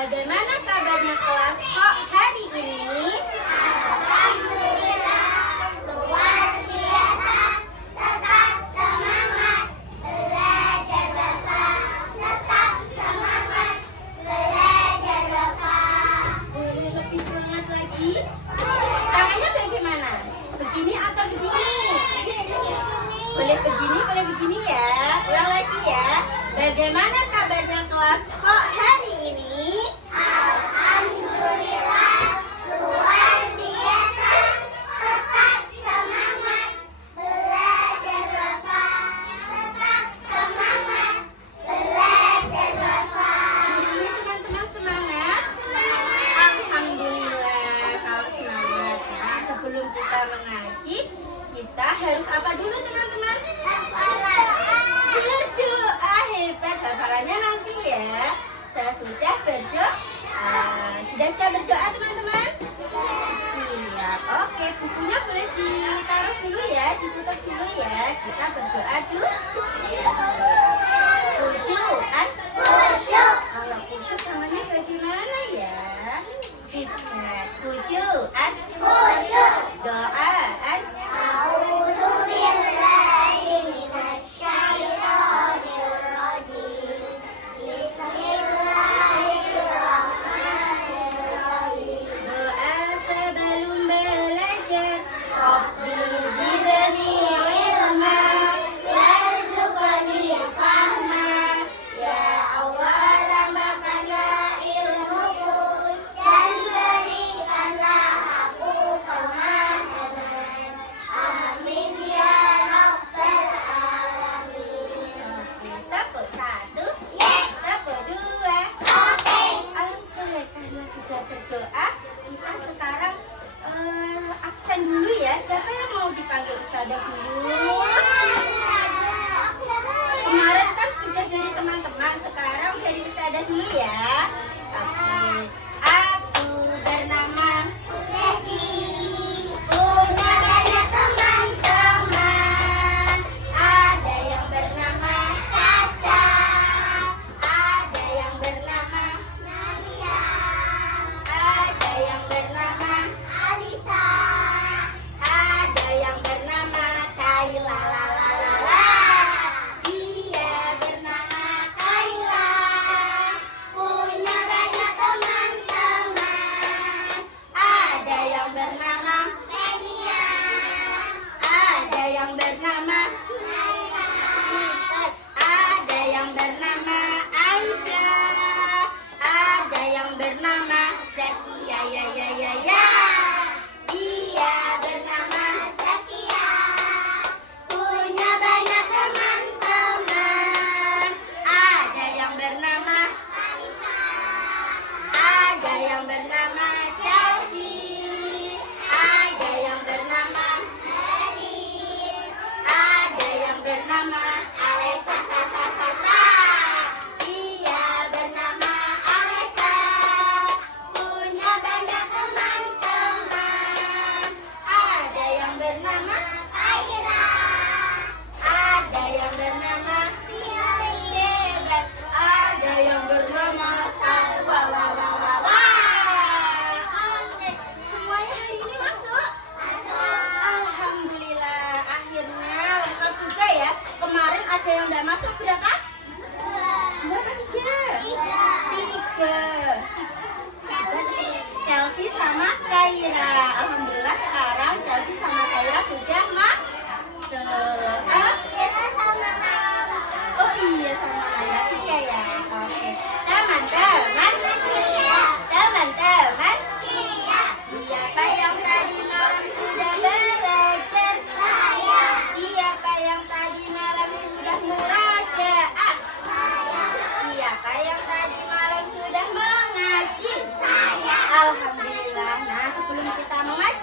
Bagaimana kabarnya kelas kok hari ini? Alhamdulillah, luar biasa. Tetap semangat, belajar Bapak. Tetap semangat, belajar Bapak. Boleh lebih semangat lagi? Tangannya bagaimana? Begini atau begini? Boleh begini ya. Ulang lagi ya. Bagaimana kabarnya kelas kok hari ini? Alhamdulillah, luar biasa. Tetap semangat, belajar Bapak. Tetap semangat, belajar Bapak. Ini teman-teman semangat? Alhamdulillah kalau semangat. Nah, sebelum kita mengaji, kita harus apa dulu teman-teman? Berdoa. Hebat, hafalannya nanti ya. Saya sudah berdoa. Sudah siap berdoa teman-teman? Siap. Oke, bukunya boleh ditaruh dulu ya, ditutup dulu ya. Kita berdoa dulu. Khusyuk. Khusyuk. Kalau khusyuk namanya bagaimana ya? Hebat. Khusyuk. Khusyuk. Doa. A'udzu billahi minasyaitonir rajim. Bismillahirrahmanirrahim. Doa sebelum belajar. Rabbi zidni ilma warzuqni fahma. Ya Allah, tambahkanlah ilmuku dan berikanlah aku pemahaman. Amin ya rabbal alamin. Oke, tepuk satu. Yes. Tepuk dua. Oke. Oke, karena sudah berdoa, kita sekarang absen dulu ya. Siapa yang mau dipanggil Ustazah dulu? Kemarin kan sudah dari teman-teman, sekarang dari Ustazah dulu ya. Oke, aku bernama Desi. punya banyak teman-teman. Ada yang bernama Caca. ada yang bernama Nadia. ada yang bernama Alisa. ada yang bernama Kaila. Dia bernama Kaila. Punya banyak teman-teman. ada yang bernama Kenia. ada yang bernama Naira. ada yang bernama Aisyah, ada yang bernama Zakia. Ya. Dia bernama Zakia. punya banyak teman-teman. Ada yang bernama ada yang bernama Chelsea, ada yang bernama ada yang bernama Alessa. Dia bernama Alessa, punya banyak teman-teman. Ada yang bernama Aira. ada yang bernama Hebat, ada yang bernama Salwa. Oke, semuanya hari ini masuk. Alhamdulillah, akhirnya lengkap juga ya. Kemarin ada yang tidak masuk berapa? Berapa? Tiga. Chelsea sama Kaira. Alhamdulillah sekarang Chelsea sama Kaira sudah masuk. Oke. Oh iya sama Naya tiga ya. Oke. Teman-teman. Teman-teman. Siapa yang tadi malam sudah belajar? Siapa yang tadi malam sudah murajaah? Siapa yang tadi malam sudah mengaji? Alhamdulillah. Nah, sebelum kita mengaji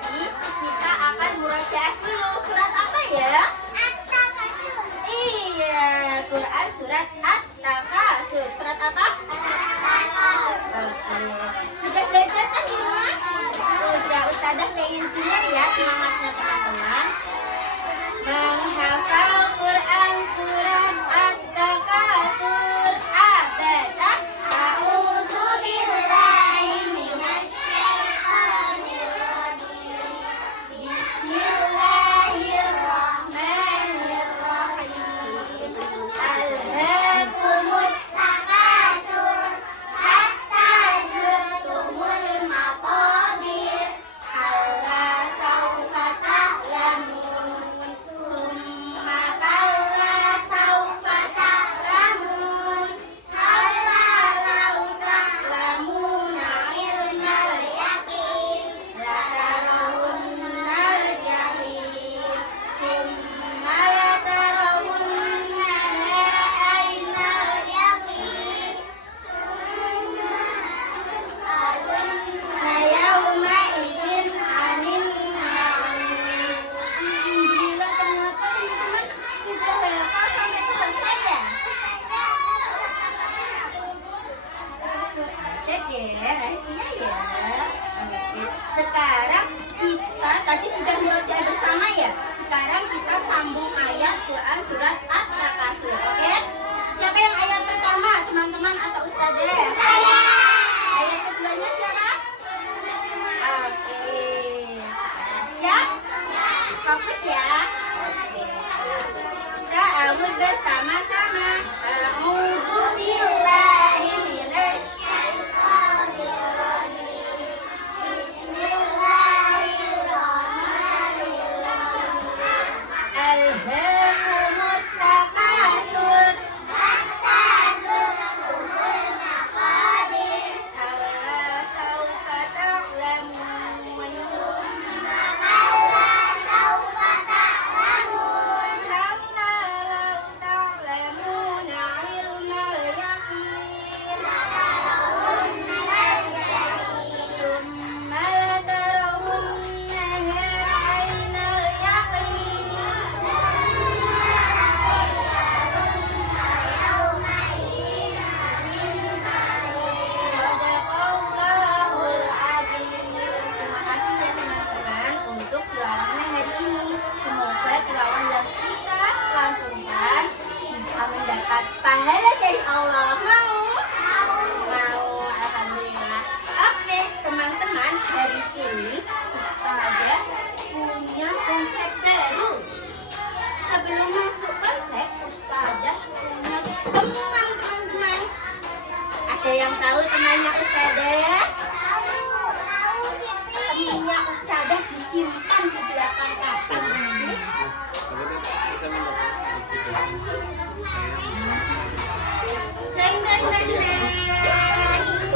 ya, rahasia ya. Oke. Sekarang kita tadi sudah murojaah bersama ya. Sekarang kita sambung ayat Quran surat At-Takasur. Oke? Siapa yang ayat pertama, teman-teman atau ustadzah? Ayat keduanya siapa? Oke. Siap? Fokus ya. Kita awal bersama-sama. A'udzu billahi minasy syaithanir rajim. Alhaakumut takatsur. Kalla saufa ta'lamun. Kalla law ta'lamuna ilmal yaqin. Tsumma latarawunnaha 'ainal yaqin. Sadaqallahul azim. Terima kasih ya teman-teman untuk tilawahannya hari ini. Semoga tilawah yang kita lantunkan bisa mendapat pahala dari Allah. Mau? Mau, alhamdulillah. Oke, teman-teman, hari ini Ustazah punya konsep baru. Sebelum masuk konsep, Ustazah punya teman, teman-teman. Ada yang tahu temannya Ustazah? Temannya Ustazah disimpan di belakang papan ini. Deng, deng, deng, deng.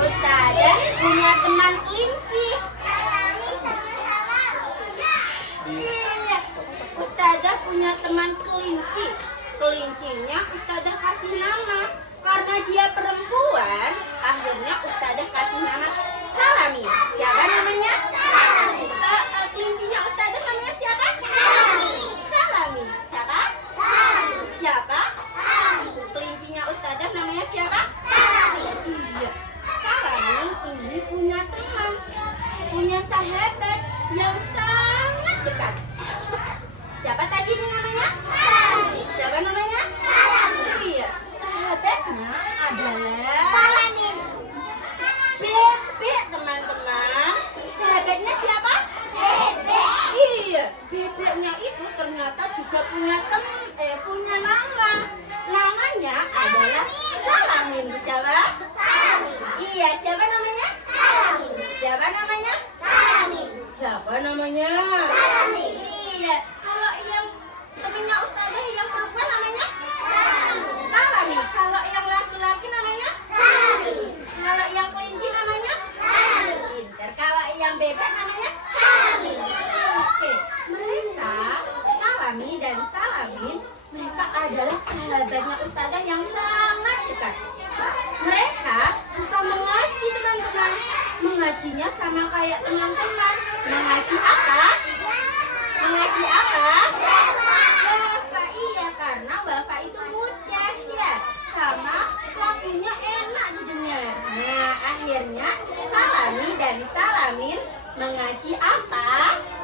Ustazah punya teman kelinci. Iya, Ustazah punya teman kelinci. Kelincinya Ustazah kasih nama. Karena dia perempuan, akhirnya Ustazah kasih nama Salami. Siapa namanya? Kelincinya Ustazah namanya siapa? Salami. Siapa? Siapa? Kelincinya Ustazah namanya siapa? Iya. Salami ini punya teman, punya sahabat yang sangat dekat. Siapa tadi namanya? Siapa namanya? Iya. Sahabatnya adalah Bebek, teman-teman. Sahabatnya siapa? Bebek. Iya, bebeknya itu ternyata juga punya nama. Namanya adalah Salamin. Siapa? Iya, siapa namanya? Siapa namanya? Siapa namanya? Iya, kalau yang temennya Ustazah yang perempuan namanya? Salami. Kalau yang laki-laki namanya? Kalau yang kelinci namanya? Pinter. Kalau yang bebek namanya? Oke, mereka Salami dan Salamin, mereka adalah sahabatnya Ustazah yang sangat dekat. Mereka suka mengaji, teman-teman. Mengajinya sama kayak teman-teman. Mengaji apa? Mengaji apa? Wafa. Iya, karena wafa itu mudah ya. Sama lagunya enak didengar. Nah, akhirnya Salami dan Salamin mengaji apa?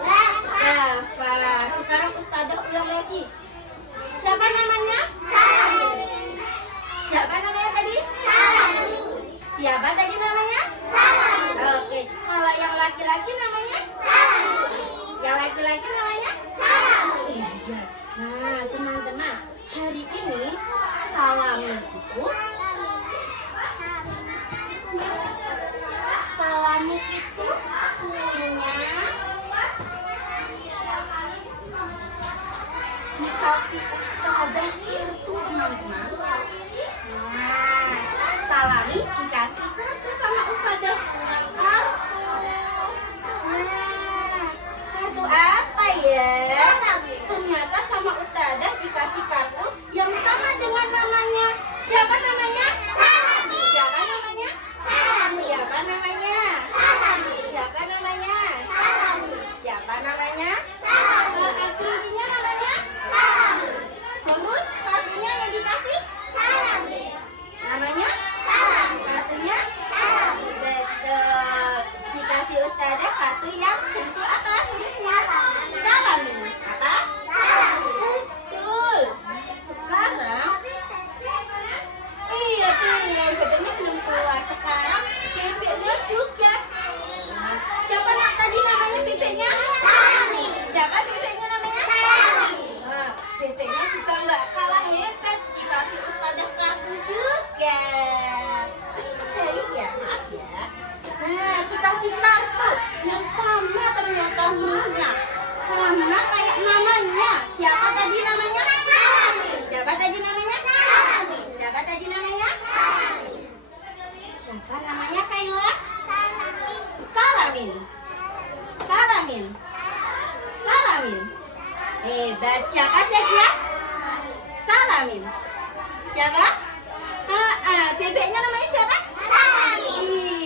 Wafa. Sekarang Ustazah ulang lagi. Siapa namanya? Siapa namanya tadi? Siapa tadi namanya? Oke, kalau yang laki-laki namanya? Yang laki-laki namanya? Iya. Nah, teman-teman, hari ini Salami itu dikasih Ustazah itu, teman-teman. Nah, Salami dikasih kartu sama juga. Nah, siapa nak tadi namanya bebeknya? Salami. Siapa bebeknya namanya? Salami. Nah, bebeknya juga nggak kalah hebat. Dikasih ustadzah kartu juga. Baik ya, maaf ya. Nah, dikasih kartu yang sama ternyata hurufnya. Sama kayak namanya. Siapa tadi namanya? Salami. Siapa tadi namanya? Salami. Siapa tadi namanya? Salami. Siapa namanya Kayla? Salami. Salamin. Salamin. Salamin. Hebat. Siapa dia? Salamin. Siapa? Bebeknya namanya siapa? Salami.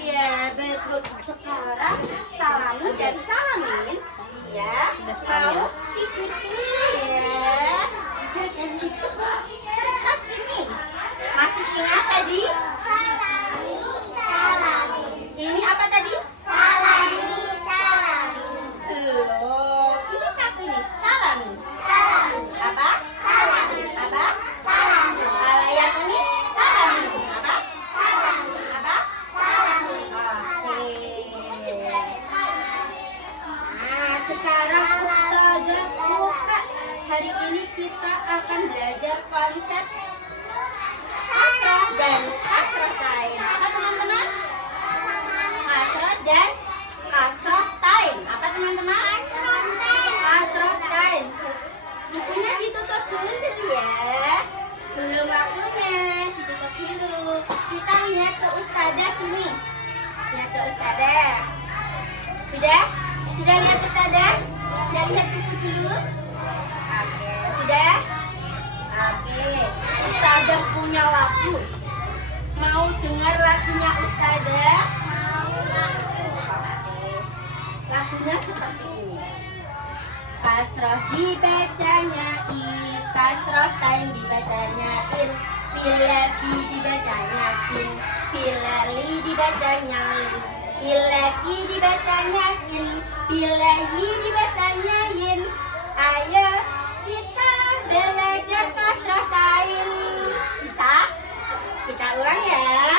Iya, betul. Sekarang Salamin dan Salamin ya mau ikut dulu ya. Dan itu kertas ini. Masih ingat tadi? Salami. Salami. Ini apa tadi? Salami. Salami. Belum. Ini satu ini Salamin. Salami. Apa? Salami. Apa? Salami. Kalau yang ini Salamin. Apa? Salami. Apa? Salami. Oke. Nah, sekarang Ustazah buka. Hari ini kita akan belajar konsep kasrah dan kasratain. Apa teman-teman? Kasrah dan kasratain. Apa teman-teman? Kasratain. Bukunya ditutup dulu ya. Belum waktunya, ditutup dulu. Kita lihat ke Ustazah sini. Lihat ke Ustazah. Sudah? Sudah lihat Ustazah? Sudah lihat buku dulu? Oke, sudah? Oke, Ustazah punya lagu. Mau dengar lagunya Ustazah? Oke. Lagunya seperti ini. Kasroh dibacanya I, kasroh tain dibacanya In, pilapi dibacanya Pin, pilali dibacanya Lin, pilaki dibacanya In, pilayi dibacanya Yin. Ayo kita belajar kasroh tain. Bisa? Kita ulang ya.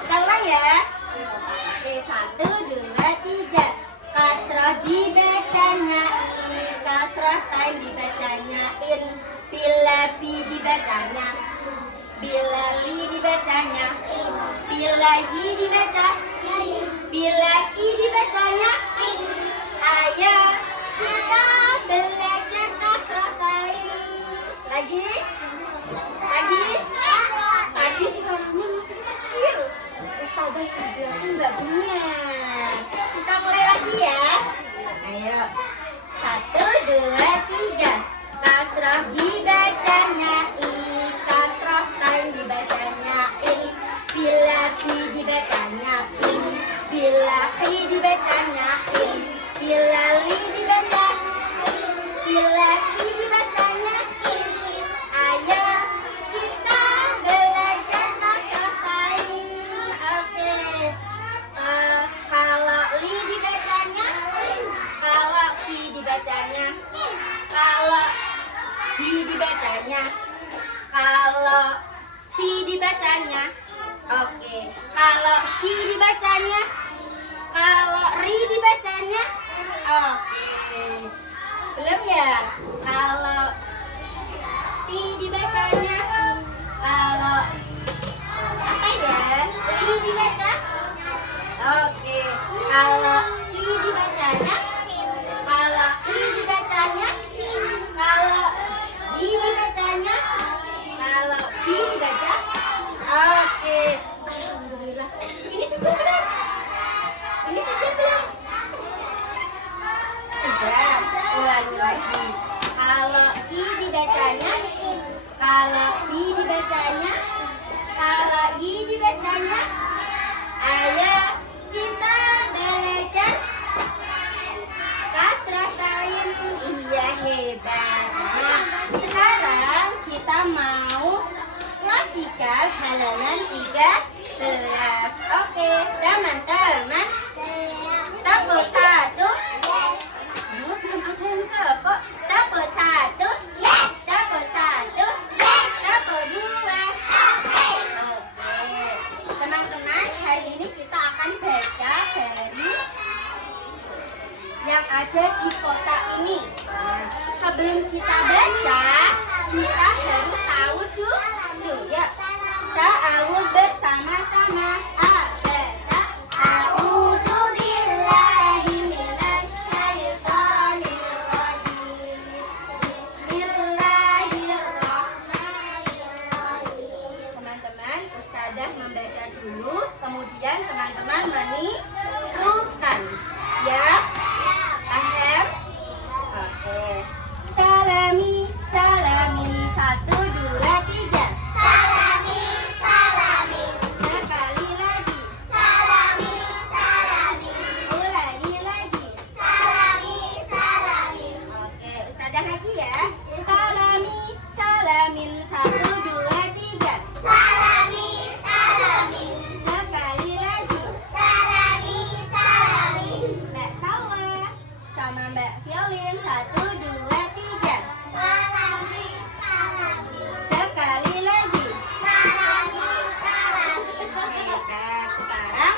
Kita ulang ya. Oke, 1, 2, 3. Kasroh dibacanya I, kasroh tain dibacanya In, pilapi dibacanya, bilali dibacanya In, pilayi dibaca, pilaki dibacanya In. Ayo kita belajar kasroh tain. Lagi? Lagi? Tadi suaranya masih kecil. Ustazah yang nggak benar. Kita mulai lagi ya. Ayo. 1, 2, 3. Kasroh dibacanya I, kasroh tain dibacanya In, pilapi dibacanya Pin, pilaki dibacanya In, pilali dibaca, pilaki dibacanya In. Ayo kita belajar kasroh tain. Oke. Kalau li dibacanya, kalau ki dibacanya, kalau di dibacanya, kalau fi dibacanya. Oke. Kalau shi dibacanya, kalau ri dibacanya. Oke. Belum ya? Kalau ti dibacanya, kalau apa ya? Li dibaca. Oke. Kalau i dibacanya, kalau i dibacanya, kalau di dibacanya, kalau bi dibaca. Oke. Alhamdulillah. Ini sudah belum? Ini sudah belum? Sudah. Ulangi lagi. Kalau i dibacanya, kalau i dibacanya, kalau i dibacanya. Ayo kita belajar kasroh tain. Iya, hebat. Nah, sekarang kita mau klasikal halaman 13. Oke, teman-teman. Tepuk 1. Oh, belum ada yang tepuk. Tepuk 1. Yes. Tepuk 1. Yes. Tepuk 2. Oke. Oke. Teman-teman. ada di kotak ini. Nah, sebelum kita baca, kita harus tahu dulu ya. Ta'awud bersama-sama. A'udzu billahi minasyaitonir rajim. Bismillahirrahmanirrahim. Teman-teman, Ustazah membaca dulu, kemudian teman-teman menirukan. Siap? Paham? Oke. Salami, salamin, 1, 2, 3. Salami, salami, Sekali lagi. salami, salami, Ulangi lagi. salami, salami, Oke, Ustazah lagi ya. Salami, salamin, 1, 2, 3. salami, salami, Sekali lagi. salami, salami, Mbak Salwa sama Mbak Violin, 1, 2, 3. salami, salami, Sekali lagi. salami, salami. Nah, sekarang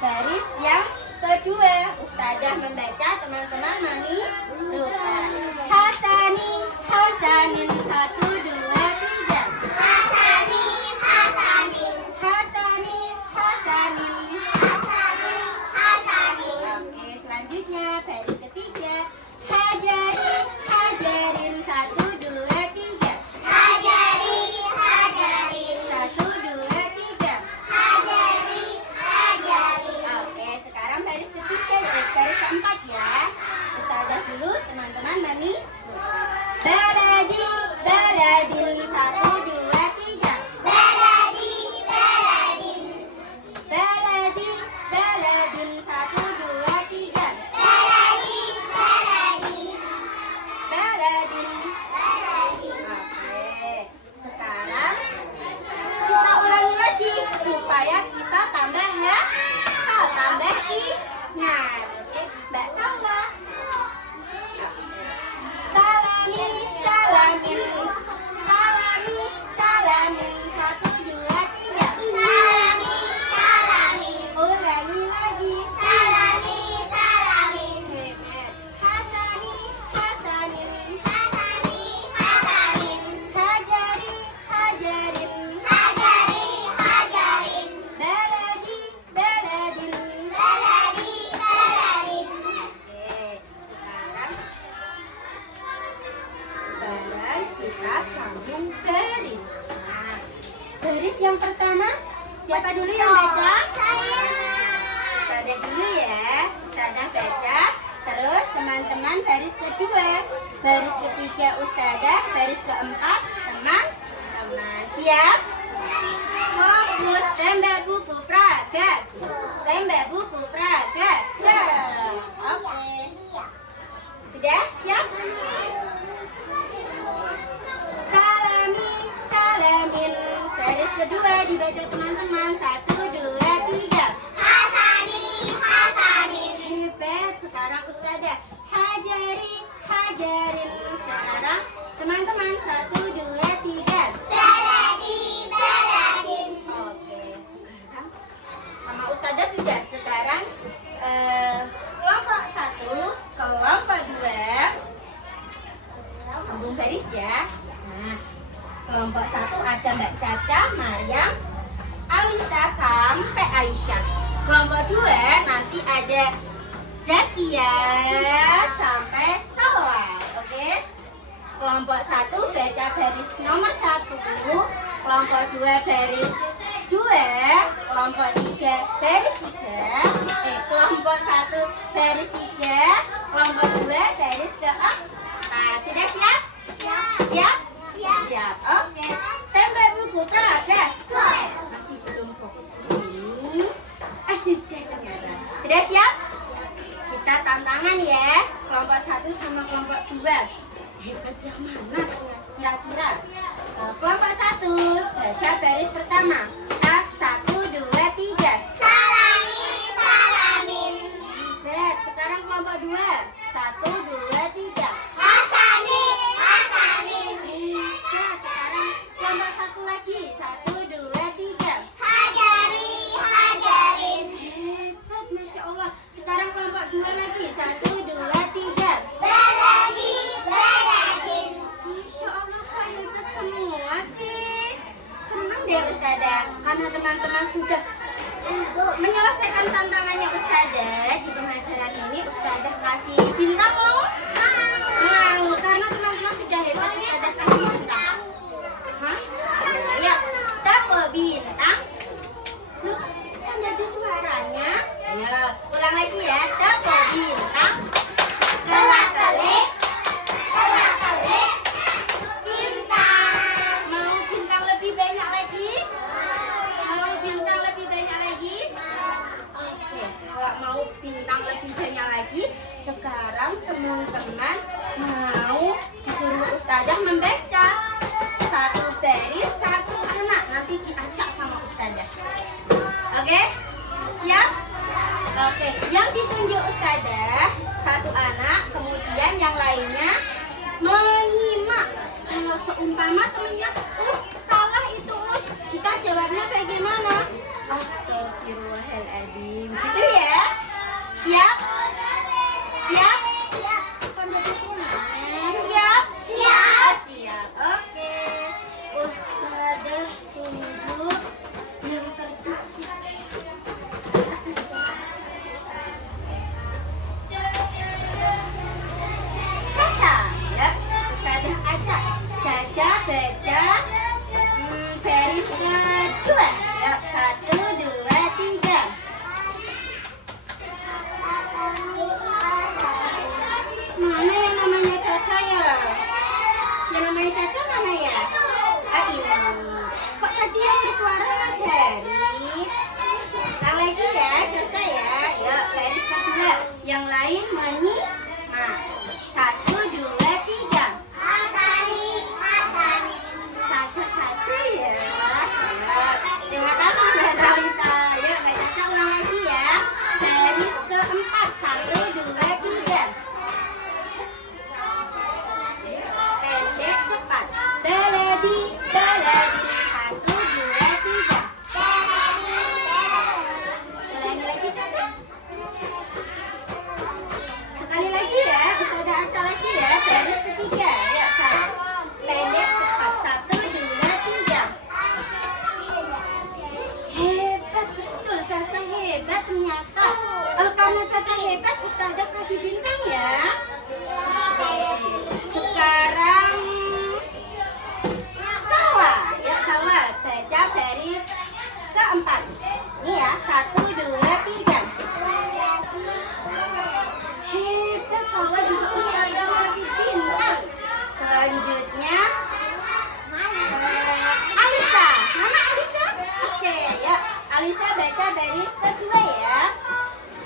baris yang kedua. Ustazah membaca, teman-teman menirukan. Hasani, hasanin, 1, 2, 3. Hasani, hasani, Hasani, hasanin. hasani, hasani. Oke, selanjutnya baris ketiga. Hajari, hajarin, 1, 2, 3. Hajari, hajari, 1, 2, 3. hajari, hajari. Oke, sekarang baris ketiga, baris keempat ya. Ustazah dulu, teman-teman mani. Baladi, baladin, 1, 2, 3. Baladi, baladin, Baladi, baladin, 1, 2, 3. baladi, baladi, Baladin. baladi. Oke, sekarang kita ulangi lagi supaya kita tambah ya. Tambah ingat. Oke, Mbak Salwa. Salami, salamin. Salami, salamin. 1, 2, 3. Salami, salami, Ulangi lagi. salami, salami, Hebat. Hasani, hasanin. hasani, hasanin, Hajari, hajarin. hajari, hajarin, Baladi, baladin. baladi, baladin. Oke, sekarang kita sambung baris. Nah, baris yang pertama, siapa dulu yang baca? Ustazah dulu ya. Ustazah baca. Terus teman-teman baris kedua, baris ketiga Ustazah, baris keempat teman-teman. Siap? Fokus, tembak buku praga. Tembak buku praga. Oke. Sudah siap? Salami, salamin. Baris kedua dibaca teman-teman. 1, 2, 3. Hasani, hasanin, Hebat. Sekarang Ustazah. Hajari, hajarin. Sekarang teman-teman. 1, 2, 3. baladi, baladin. Oke, sekarang sama Ustazah sudah. Sekarang kelompok 1, kelompok 2 sambung baris ya. Nah, kelompok 1 ada Mbak Caca, Maryam, Alisa sampai Aisyah. Kelompok 2 nanti ada Zakia sampai Salwa. Oke? Kelompok 1 baca baris nomor 1, kelompok 2 baris 2, kelompok 3 baris 3, kelompok 1 baris 3, kelompok 2 baris keempat. Sudah siap? Siap? Siap. Oke. Tembak buku praga. Masih belum fokus ke sini. Sudah ternyata. Sudah siap? Kita tantangan ya. Kelompok 1 sama kelompok 2. Hebat yang mana kira-kira? Kelompok 1 baca baris pertama. 1, 2, 3. Salami, salamin, Hebat. Sekarang kelompok 2. 1, 2, 3. hasani, hasanin, Hebat. Sekarang kelompok 1 lagi. 1, 2, 3. hajari, hajarin, Hebat, Masya Allah. Sekarang kelompok 2 lagi. 1, 2, 3. Ya, ulang lagi ya. Toko bintang. Kelap-kelip, kelap-kelip, bintang. Mau bintang lebih banyak lagi? Mau bintang lebih banyak lagi? Oke, kalau mau bintang lebih banyak lagi, sekarang teman-teman mau disuruh ustazah membaca satu baris satu anak, nanti diacak sama ustazah. Oke, siap? Oke, yang ditunjuk ustazah satu anak, kemudian yang lainnya menyimak. Kalau seumpama temennya salah itu kita jawabnya bagaimana? Astagfirullahaladzim, gitu ya. Siap? Siap? Siap? Siap. Siap. Oke. Ustazah tunjuk yang tertutup siapa? Caca, ya. Ustazah acak. Caca baca baris kedua. Ya, 1, 2, 3. Mana yang namanya Caca ya? Yang namanya Caca mana ya? Ah, ini. Kok tadi yang bersuara Mas Heri? Ulang lagi ya, Caca ya. Ya, baris kedua. Yang lain menyimak. 1, 2, 3. Hasani, Hasani. Caca saja ya. Ya, terima kasih Mbak Talita. Ya, Mbak Caca ulang lagi ya. Baris keempat. 1, 2, 3. Pendek cepat. Beledi, beledi. 1, 2, 3. Ulangi lagi Caca. Sekali lagi ya, Ustazah Aca lagi ya. Baris ketiga. Ya, pendek cepat. 1, 2, 3. Hebat betul, Caca hebat ternyata. Karena Caca hebat, Ustazah kasih bintang ya. Oke, sekarang Salwa. Ya, Salwa baca baris keempat. Ini ya, 1, 2, 3. Hebat, Salwa juga Ustazah kasih bintang. Selanjutnya Alisa. Mana Alisa? Oke, ya. Alisa baca baris kedua ya.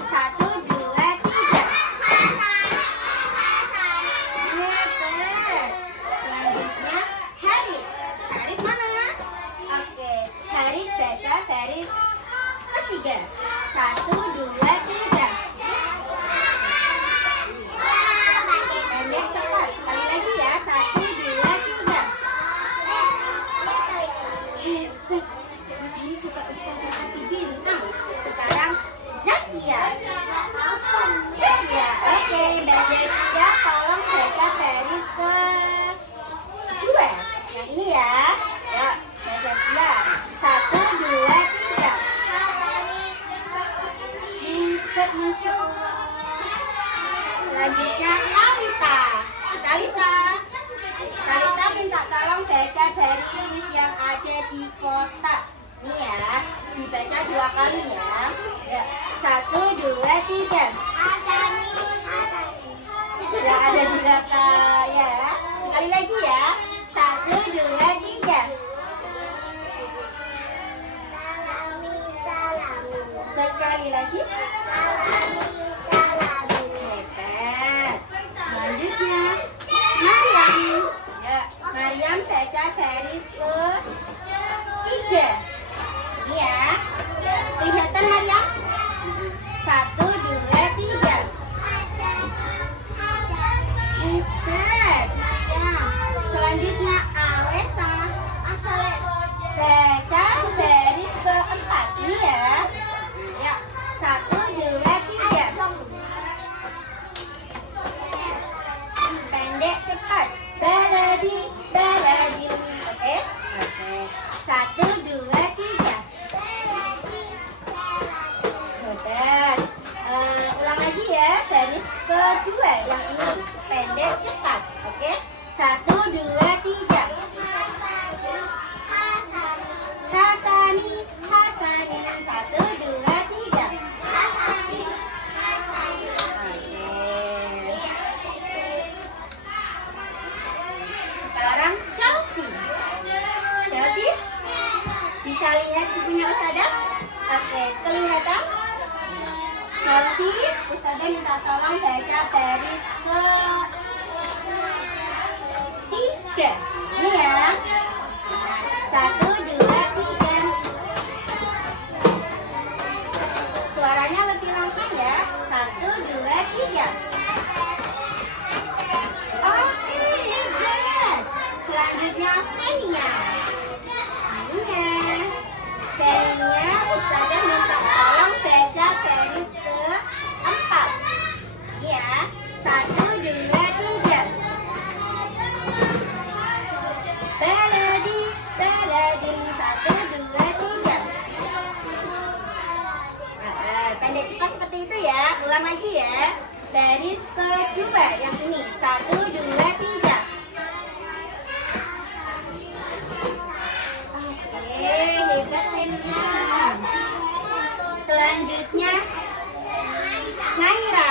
1, 2, 3. Hebat. Selanjutnya Harit. Harit mana? Oke, Harit baca baris ketiga. 1, 2, 3. Pendek cepat. Sekali lagi ya. 1, 2, 3. Hebat. Mas Hari juga Ustazah kasih bintang. Sekarang Zakia. Zakia. Oke, Mbak Zakia tolong baca baris kedua. Yang ini ya. Ya, Mbak Zakia. 1, 2, 3. Hebat, Masya Allah. Selanjutnya Talita. Talita. Talita minta tolong baca baris yang ada di kotak. Ini ya, dibaca 2 kali ya. Ya, 1, 2, 3. Hasani, Hasani. Ya, ada 2 kali ya. Sekali lagi ya. 1, 2, 3. Salami, salami. Sekali lagi. Salami, salami. Hebat. Selanjutnya Maryam. Ya, Maryam baca baris ke-3. Ini ya. Kelihatan Maryam? 1, 2, 3. Hebat. Ya. Selanjutnya Alesa. Baca baris keempat. Ini ya. Ya. 1, 2, 3. Pendek cepat. Baladi, baladi. Oke? Oke. 1, 2, 3. Hebat. Ulang lagi ya. Baris kedua yang ini. Pendek cepat. Oke? 1, 2, 3. Hasani, Hasani. 1, 2, 3. Selfie, Ustazah minta tolong baca baris ke 3. Ini ya. 1, 2, 3. Suaranya lebih lantang ya. 1, 2, 3. Oke, guys. Selanjutnya Fenia. Fenia, Ustazah minta tolong baca baris ke 4. Ya, 1, 2, 3. Baladi, baladi, 1, 2, 3. Pendek cepat seperti itu ya. Ulang lagi ya. Baris kedua yang ini. 1, 2, 3. Oke, hebat Fenia. Selanjutnya Naira.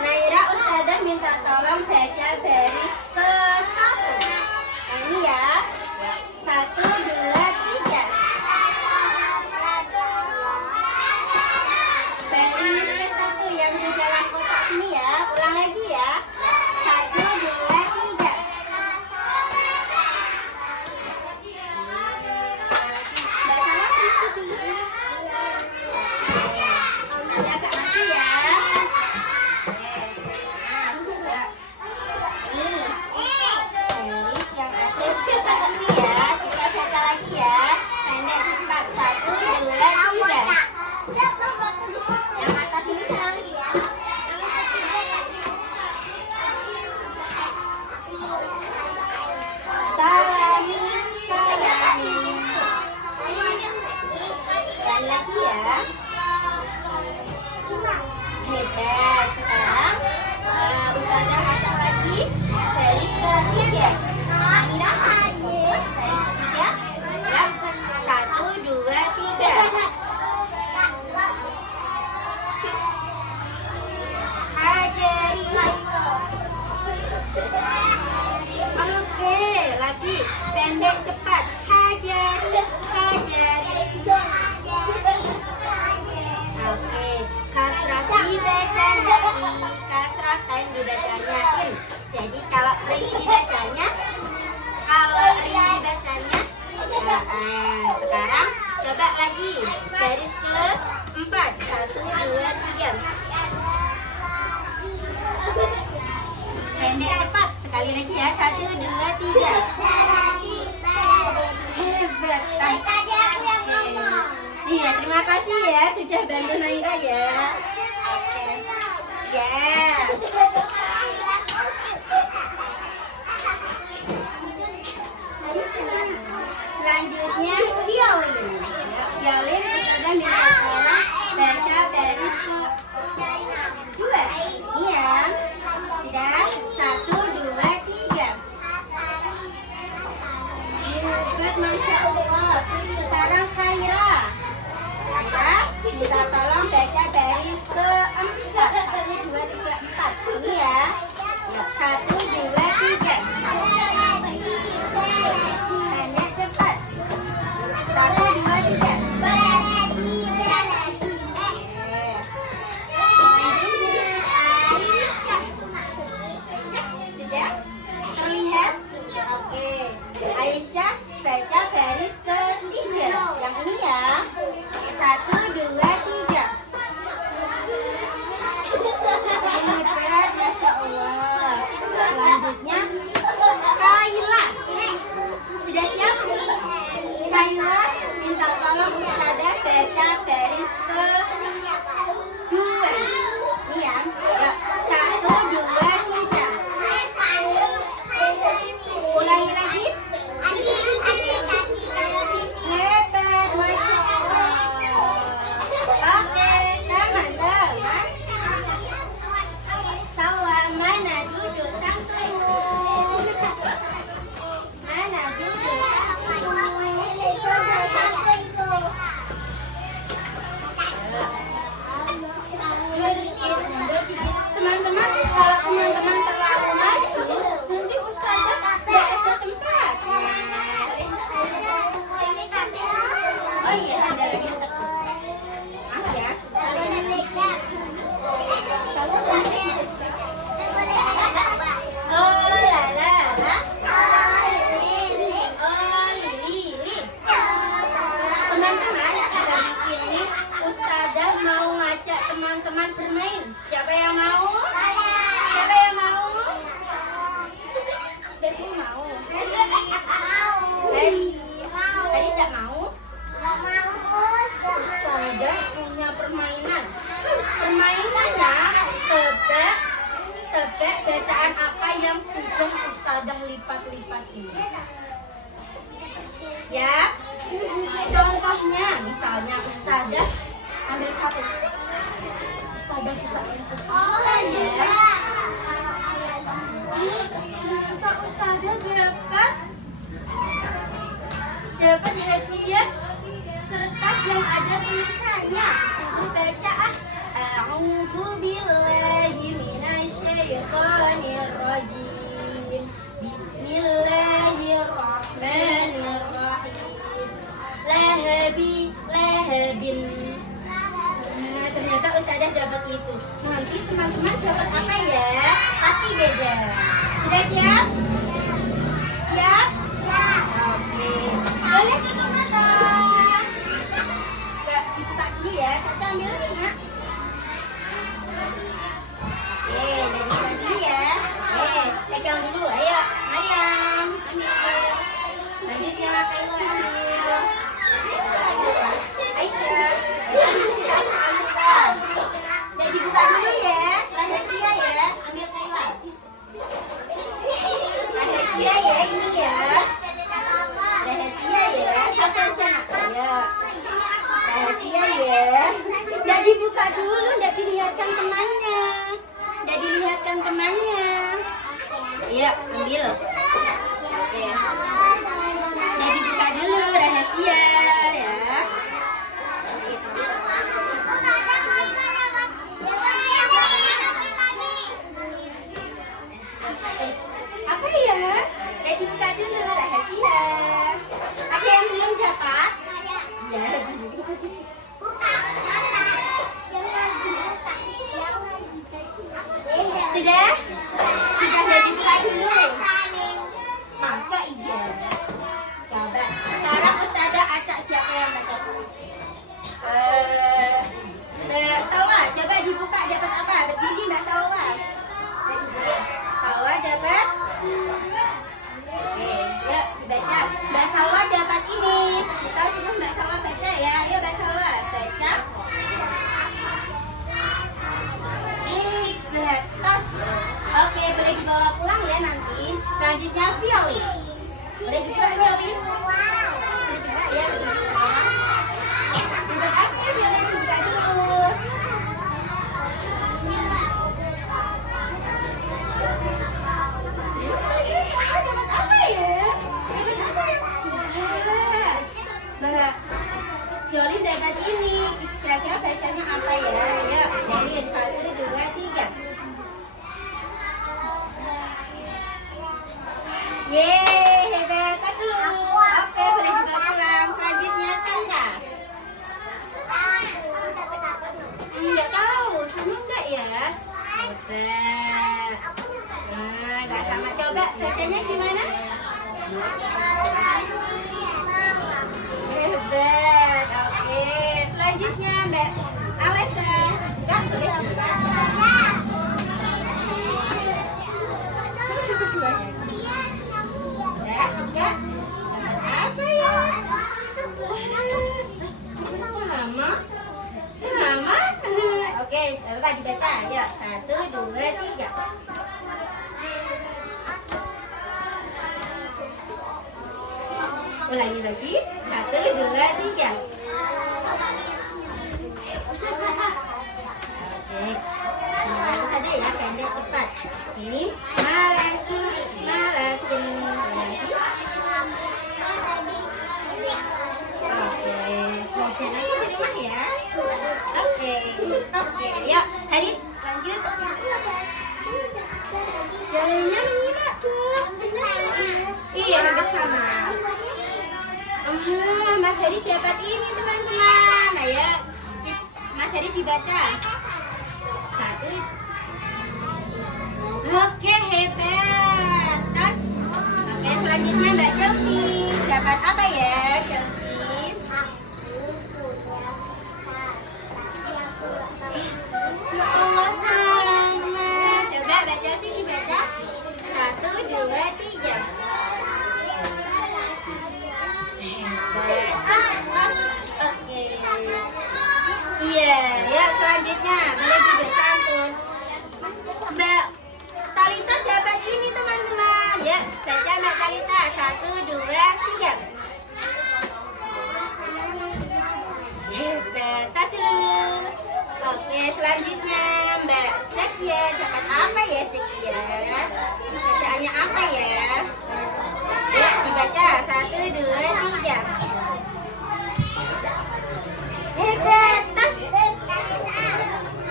Naira, Ustazah minta tolong baca baris ke 1. Ini ya. 1, 2, 3. Baris ke 1 yang di dalam kotak sini ya. Ulang lagi ya. 1, 2, 3. Nggak salah isi dulu ya. Ada agak maju ya. Baris yang ada di kotak sini ya. Kita baca lagi ya. Pendek cepat. 1, 2, 3. Yang atas ini kan. Salami, salami. Dan lagi ya. Hebat. Sekarang Ustazah acak lagi baris ketiga. Naira, fokus baris ketiga. Ya. 1, 2, 3. Hajari. Oke, lagi pendek cepat. Hajari, hajari. Oke, kasrah dibacanya i, kasrah tain dibacanya in. Jadi kalau ri dibacanya, sekarang coba lagi baris ke-4. 1, 2, 3. Pendek cepat sekali lagi ya. 1, 2, 3. Hebat. Iya, terima kasih ya sudah bantu Naira ya. Oke. Ya. Selanjutnya violin. Ya, violin Ustazah minta tolong baca baris ke-2. Ini ya. Sudah. 1, 2, 3. Hebat, Masya Allah. Sekarang Khaira. Khaira minta tolong baca baris ke-4. 1, 2, 3, 4. Ini ya. teman bermain. Siapa yang mau? Siapa yang mau? Debbie mau. Heri tak mau. Ustazah punya permainan. Permainannya tebak bacaan apa yang sudah Ustazah lipat-lipat ini. Siap? Contohnya, misalnya Ustazah ambil satu. Ustazah buka ya. Ternyata Ustazah dapat hadiah kertas yang ada tulisannya. Baca A'udzu billahi minasyaitonir rajim. Bismillahirrahmanirrahim. Lahabin. Nah, ternyata Ustazah dapat itu. Nanti teman-teman dapat apa ya? Pasti beda. Sudah siap? Siap? Oke. Boleh tutup mata. Kak, dibuka dulu ya. Caca ambil lagi, Nak. Oke, dari buka dulu ya. Oke, pegang dulu. Ayo, Mariam. Ambil. Selanjutnya, Kaila ambil. Aisyah. Udah dibuka dulu ya. Rahasia ya. Ambil Kaila. Rahasia ya ini ya. Rahasia ya. Satu aja nak. Ya. Rahasia ya. Udah dibuka dulu. Udah dilihatkan temannya. Udah dilihatkan temannya. Iya, ambil. Oke. Udah dibuka dulu rahasia ya. Apa ya? Udah dibuka dulu rahasia. Ada yang belum dapat? Ya. Sudah? Sudah dibuka dulu. Masa iya? Coba. Sekarang Ustazah acak siapa yang baca? Mbak Sawa, coba dibuka dapat apa? Berdiri Mbak Sawa. Sawa dapat? Oke, yuk dibaca. Mbak Sawa dapat ini. Kita suruh Mbak Sawa baca ya. Ayo Mbak Sawa baca. Tos. Oke, boleh dibawa pulang ya nanti. Selanjutnya violin. Boleh juga violin. Boleh juga ya. Dapat apa ya violin? Buka dulu. Dapat apa ya? Dapat apa ya? Mbak, violin dapat ini. Kira-kira bacanya apa ya? Ayo, violin 1, 2, 3. Yeay, hebat. Tas dulu. Oke, boleh juga pulang. Selanjutnya Chandra. Enggak tahu, sama enggak ya? Hebat. Nah, enggak sama. Coba bacanya gimana? Hebat. Oke, selanjutnya Mbak Alessa. Enggak, boleh buka. Apa ya? Sama. Oke, Bapak dibaca. Yuk, 1, 2, 3. Ulangi lagi. 1, 2, 3. Oke. Harus ada ya, pendek cepat. Ini malakin. Oke, belajar lagi di rumah ya. Oke, yuk, Harit lanjut. Jalannya menyimak tuh, benar ya? Iya, hampir sama. Mas Harit dapat ini teman-teman. Ayo, Mas Harit dibaca. 1. Oke, hebat. Tas. Oke, selanjutnya Mbak Chelsea. Dapat apa ya, Chelsea? selanjutnya Mbak Sekia dapat apa ya Sekia? Bacaannya apa ya? Ya, dibaca 1, 2, 3. Hebat, tas.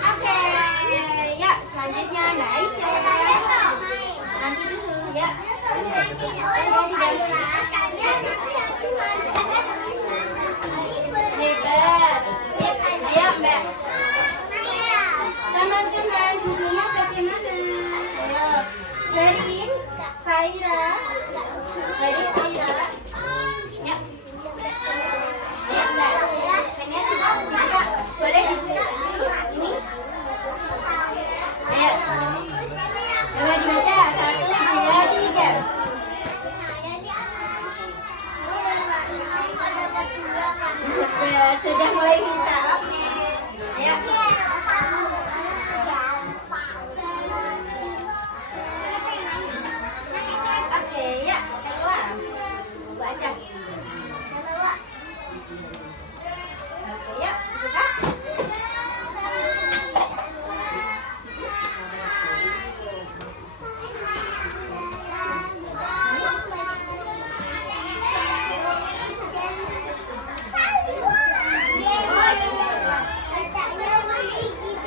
Oke, ya selanjutnya Mbak Aisyah. Nanti dulu ya. Hebat. Sip, ayo Mbak. Teman-teman, judulnya bagaimana? Ayo, Zarin, Faira, Faira. Ya. Ya, Mbak. Pennya juga dibuka. Boleh dibuka. Ini. Ayo. Coba dibaca. 1, 2, 3. Sudah mulai bisa. Oke. Ayo. Oke, ya. Kedua. Baca. Oke, ya. Buka.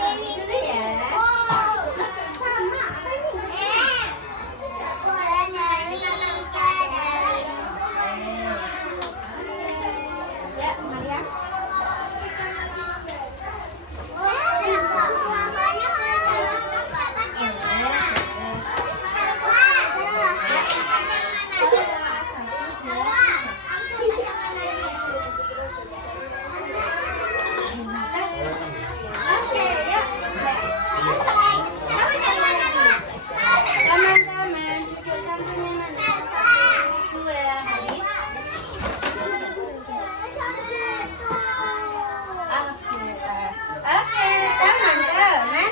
Dulu ya. Sama. Apa ini? Ya, Maria. Oke, ya. Teman-teman, duduk santunya mana? 1, 2, hari. Oke, teman-teman.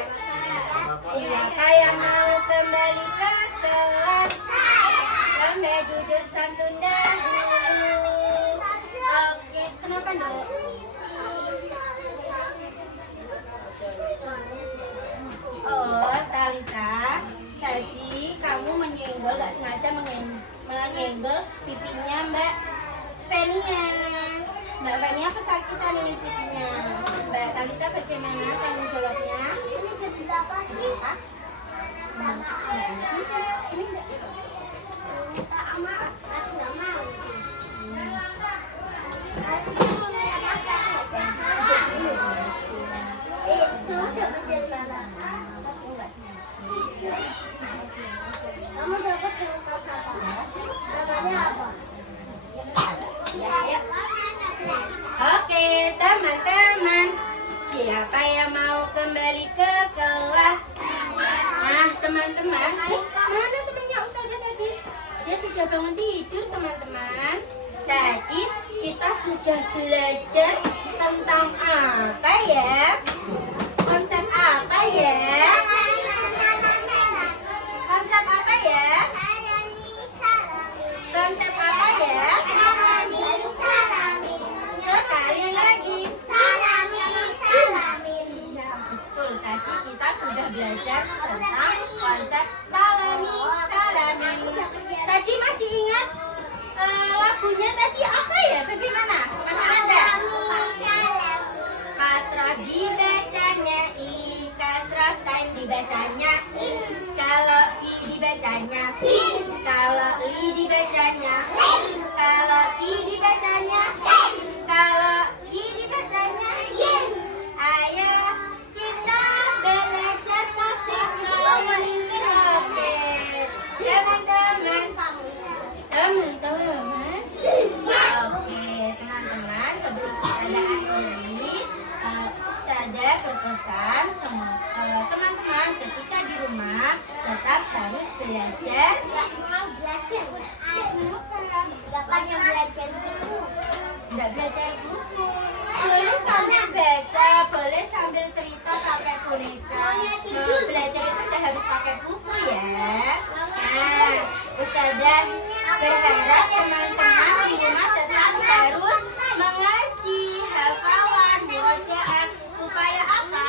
Siapa yang mau kembali ke kelas? Sampai duduk santun dahulu. Oke, kenapa Dok? Oh, Talita, tadi kamu menyenggol, gak sengaja menyenggol pipinya Mbak Fenia. Mbak Fenia kesakitan ini pipinya. Mbak Talita bagaimana tanggung jawabnya? Apa? Ini enggak. Kamu dapat kertas apa? Namanya apa? Oke, teman-teman. Siapa yang mau kembali ke kelas? Nah, teman-teman. Mana temannya Ustazah tadi? Dia sudah bangun tidur, teman-teman. Tadi kita sudah belajar tentang apa ya? Konsep apa ya? Konsep apa ya? Konsep apa ya? Sekali lagi. Ya, betul. Tadi kita sudah belajar tentang konsep salami. Tadi masih ingat lagunya tadi apa ya? Bagaimana? Masih ada? Kasrah dibacanya I, kasrah tain dibacanya In. Kalau I dibacanya In. Kalau Li dibacanya In. Kalau I dibacanya In. Kalau I dibacanya In. Ayo kita belajar tasik lawan. Oke, teman-teman. Oke, teman-teman, sebelum kita akhiri, Ustazah berpesan semua teman-teman ketika di rumah tetap harus belajar. Nggak belajar buku. Boleh sambil baca, boleh sambil cerita pakai boneka. Belajar itu udah harus pakai buku ya. Nah, Ustazah berharap teman-teman di rumah tetap harus mengaji, hafalan, murojaah supaya apa?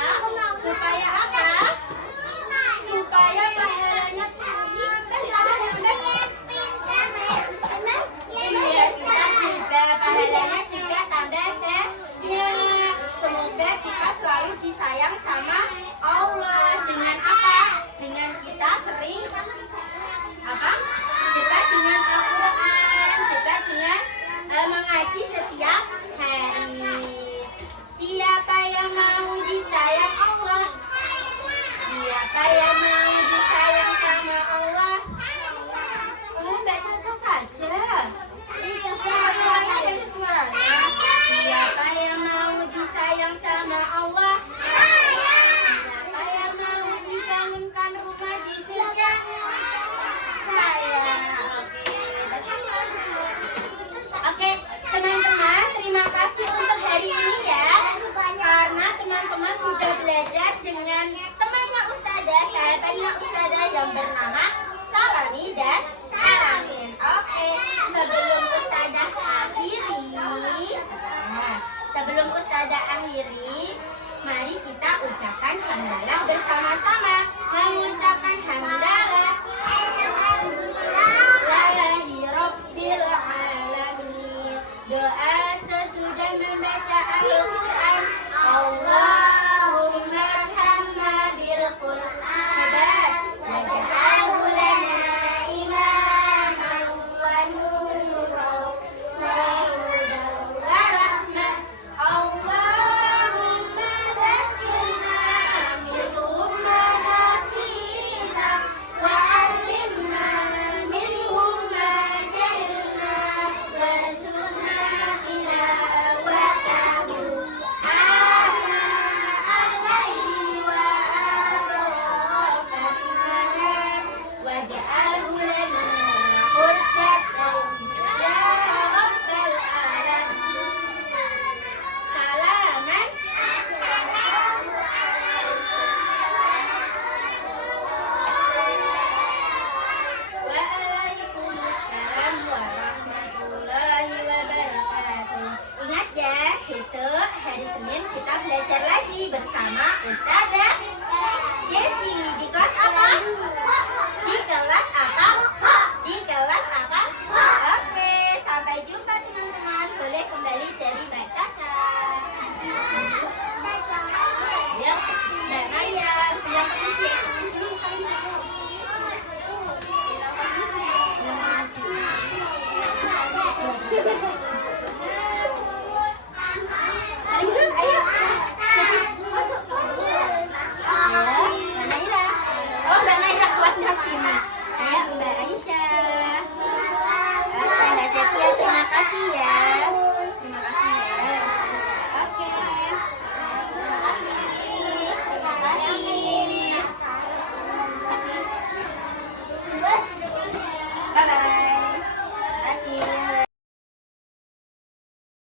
yang bernama Salami dan Salamin. Oke, sebelum Ustazah akhiri, mari kita ucapkan hamdalah bersama-sama. Mengucapkan hamdalah Lillahi Rabbil Alamin. Doa sesudah membaca Al-Quran. Allahumma arhamna bil Qur'an waj'alhu lana imaman wa nuran wa rahmah. Allahumma dhakkirna minhum ma nasina wa 'allimna minhum ma jahilna warzuqna tilawatahu ana al-laili wa atrafan nahar waj'alhu lana hujjatan ya rabbal alamin. Salaman. Waalaikumsalam warahmatullahi wabarakatuh. Ingat ya, besok hari Senin kita belajar lagi bersama Ustazah Desi. Di kelas apa? Di kelas apa? Di kelas apa? Oke, sampai jumpa teman-teman. Boleh kembali dari Mbak Caca. Ya, Mbak Maya, bilang permisi. Ayo, masuk. Ya, Mbak Naila. Oh, Mbak Naila kelasnya sini. Ayo, Mbak Aisyah. Oke, Mbak Setia, terima kasih ya.